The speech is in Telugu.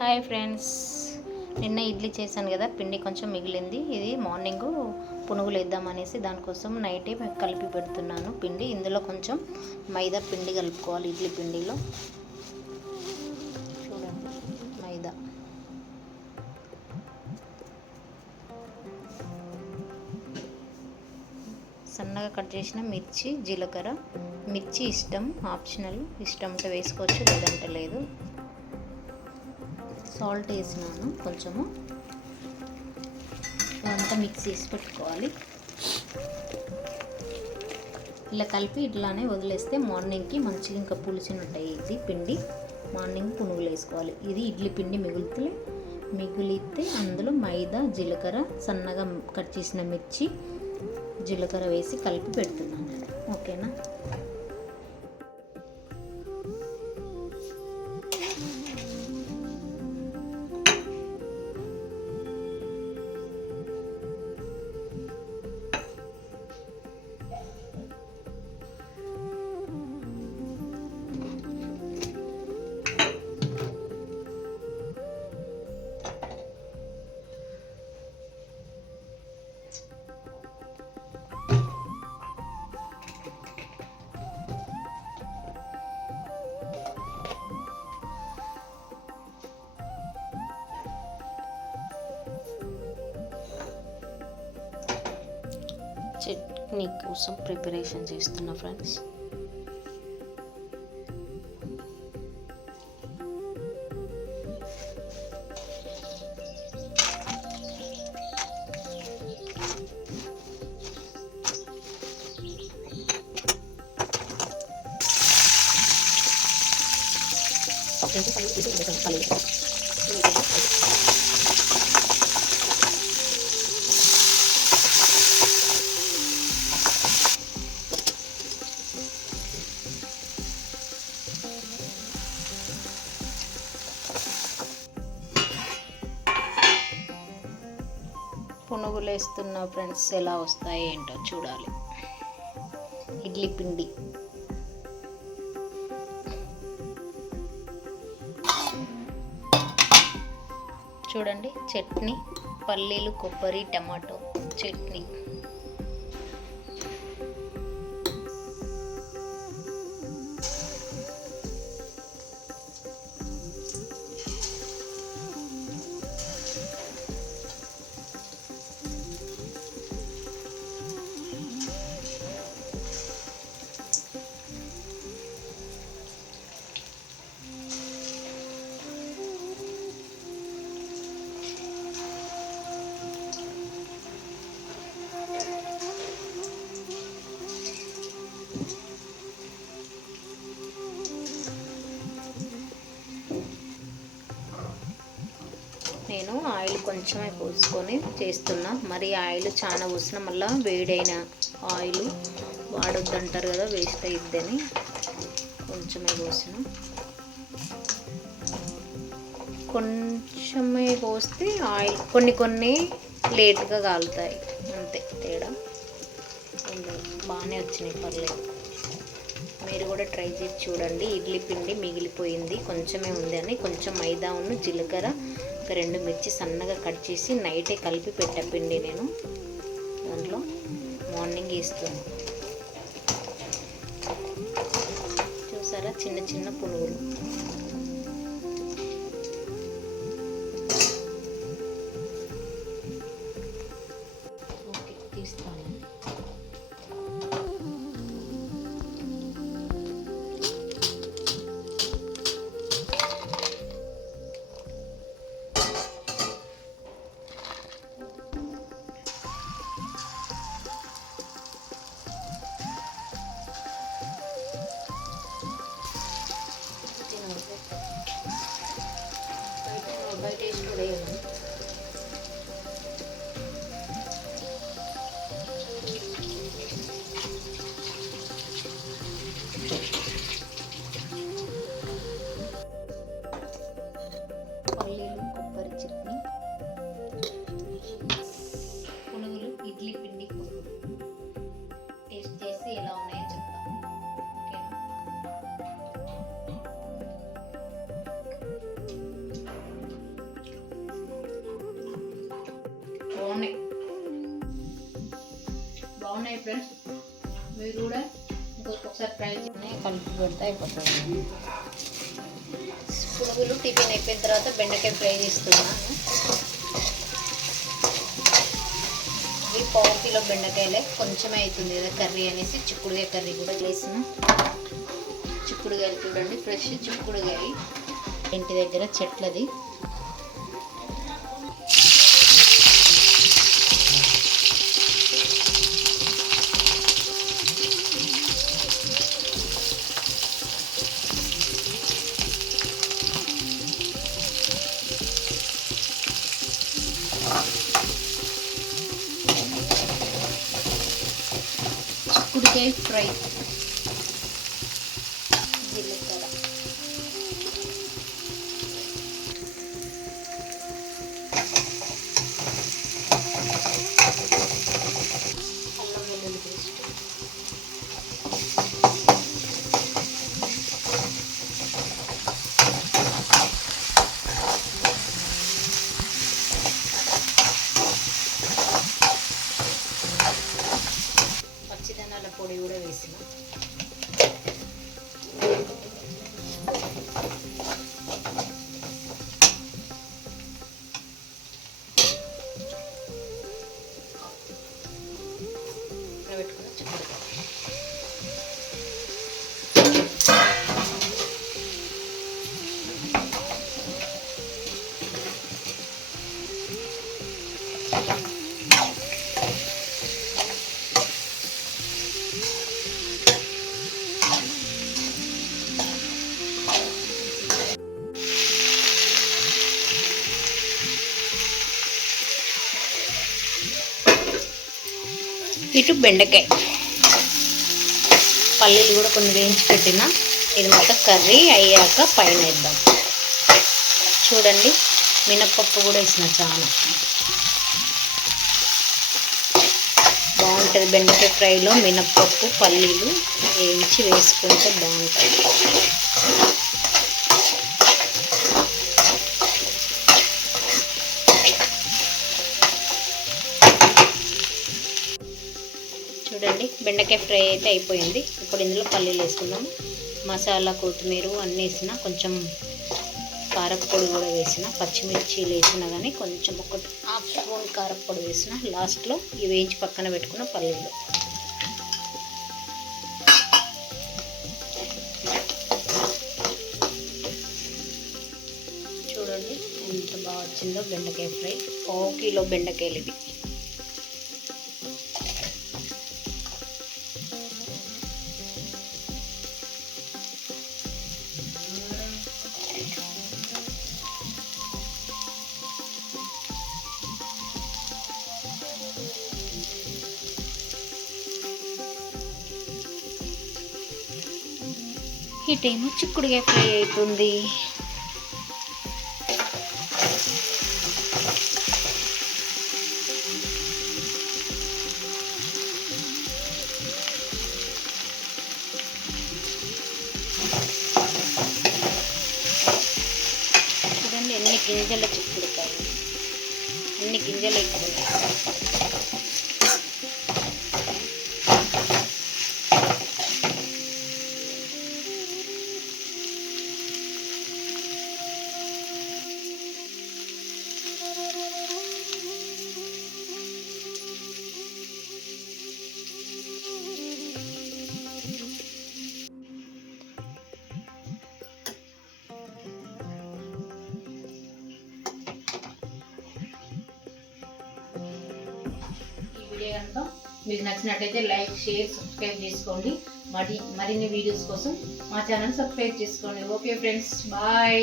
హాయ్ ఫ్రెండ్స్, నిన్న ఇడ్లీ చేశాను కదా, పిండి కొంచెం మిగిలింది. ఇది మార్నింగ్ పునుగులు వేద్దామనేసి దానికోసం నైటే కలిపి పెడుతున్నాను పిండి. ఇందులో కొంచెం మైదా పిండి కలుపుకోవాలి. ఇడ్లీ పిండిలో చూడండి, మైదా, సన్నగా కట్ చేసిన మిర్చి, జీలకర్ర. మిర్చి ఇష్టం, ఆప్షనల్, ఇష్టం ఉంటే వేసుకోవచ్చు, లేదంటే లేదు. సాల్ట్ వేసినాను కొంచెము. అంతా మిక్స్ చేసి పెట్టుకోవాలి. ఇలా కలిపి ఇట్లానే వదిలేస్తే మార్నింగ్కి మంచిగా ఇంకా పులిసినట్టు ఇది పిండి. మార్నింగ్ పునుగులు వేసుకోవాలి. ఇది ఇడ్లీ పిండి మిగిలితే అందులో మైదా, జీలకర్ర, సన్నగా కట్ చేసిన మిర్చి, జీలకర్ర వేసి కలిపి పెడుతున్నాను. ఓకేనా? చట్నీ కోసం ప్రిపరేషన్ చేస్తున్నా ఫ్రెండ్స్. పునుగులు వేస్తున్న ఫ్రెండ్స్, ఎలా వస్తాయి ఏంటో చూడాలి. ఇడ్లీ పిండి చూడండి, చట్నీ, పల్లీలు, కొబ్బరి, టమాటో చట్నీ. నేను ఆయిల్ కొంచెమే పోసుకొని చేస్తున్నా. మరి ఆయిల్ చాలా పోసిన మళ్ళీ వేడైన ఆయిల్ వాడొద్దంటారు కదా, వేస్ట్ అయిద్దని కొంచెమే పోసిన. కొంచెమే పోస్తే ఆయిల్ కొన్ని లేట్గా కాలుతాయి, అంతే తేడా. బాగానే వచ్చినాయి, పర్లేదు. మీరు కూడా ట్రై చేసి చూడండి. ఇడ్లీ పిండి మిగిలిపోయింది, కొంచెమే ఉంది అని కొంచెం మైదా ఉన్న జీలకర్ర, ఒక 2 మిర్చి సన్నగా కట్ చేసి నైటే కలిపి పెట్టా పిండి నేను. దాంట్లో మార్నింగ్ వేస్తున్నాను. చూసారా, చిన్న చిన్న పునుగులు. ఓకే, తీస్తాను. బయట వేసి కూడా వేయండి. పల్లీలు, కొబ్బరి చట్నీ, పునుగులు, ఇడ్లీ పిండి పునుగులు టేస్ట్ చేసి ఎలా ఉన్నాయో చెప్తాను. ఓకేనా? అయిపోయినాయి ఫ్రెండ్స్. మీరు కూడా ఇంకొకసారి ట్రై చేసి కలిపి పెడితే అయిపోతుంది. పునుగులు టిఫిన్ అయిపోయిన తర్వాత బెండకాయ ఫ్రై చేస్తున్నాను. ఇవి 1/2 కిలో బెండకాయలే, కొంచెమే అవుతుంది కదా కర్రీ అనేసి చిక్కుడుకాయ కర్రీ కూడా చేసిన. చిక్కుడుకాయలు చూడండి, ఫ్రెష్ చిక్కుడుకాయ, ఇంటి దగ్గర చెట్లది. చిక్కుడుకాయ ఫ్రై, జీలకర్ర, అల్లం వెల్లుల్లి పేస్ట్, పచ్చిదనాల పొడి కూడా వేసిన. పెట్టుకున్న చిక్కుడుకాయ ఇటు బెండకాయ, పల్లీలు కూడా కొన్ని వేయించి పెట్టిన. ఇది మొత్తం కర్రీ అయ్యాక పైన వేద్దాం. చూడండి, మినప్పప్పు కూడా వేసిన, చాలా బాగుంటుంది. బెండకాయ ఫ్రైలో మినప్పప్పు పల్లీలు వేయించి వేసుకుంటే బాగుంటుంది. చూడండి, బెండకాయ ఫ్రై అయితే అయిపోయింది. ఇప్పుడు ఇందులో పల్లీలు వేసుకుందాము. మసాలా, కొత్తిమీర అన్నీ వేసిన, కొంచెం కారప్పొడి కూడా వేసిన, పచ్చిమిర్చీలు వేసిన, కానీ కొంచెం ఒక 1/2 స్పూన్ కారప్పొడి వేసిన. లాస్ట్లో ఇవి వేయించి పక్కన పెట్టుకున్న పల్లీలు. చూడండి ఎంత బాగా వచ్చిందో బెండకాయ ఫ్రై. 1/2 కిలో బెండకాయలు ఇవి. ఇటేమో చిక్కుడుకాయ ఫ్రై అవుతుంది. చూడండి ఎన్ని గింజల చిక్కుడుకాయ, అన్ని గింజలు ఎక్కువ. వీడియో కనుక మీకు నచ్చినట్లయితే లైక్, షేర్, సబ్స్క్రైబ్ చేసుకోండి. మరిన్ని వీడియోస్ కోసం మా ఛానల్ సబ్స్క్రైబ్ చేసుకోండి. Okay friends, bye.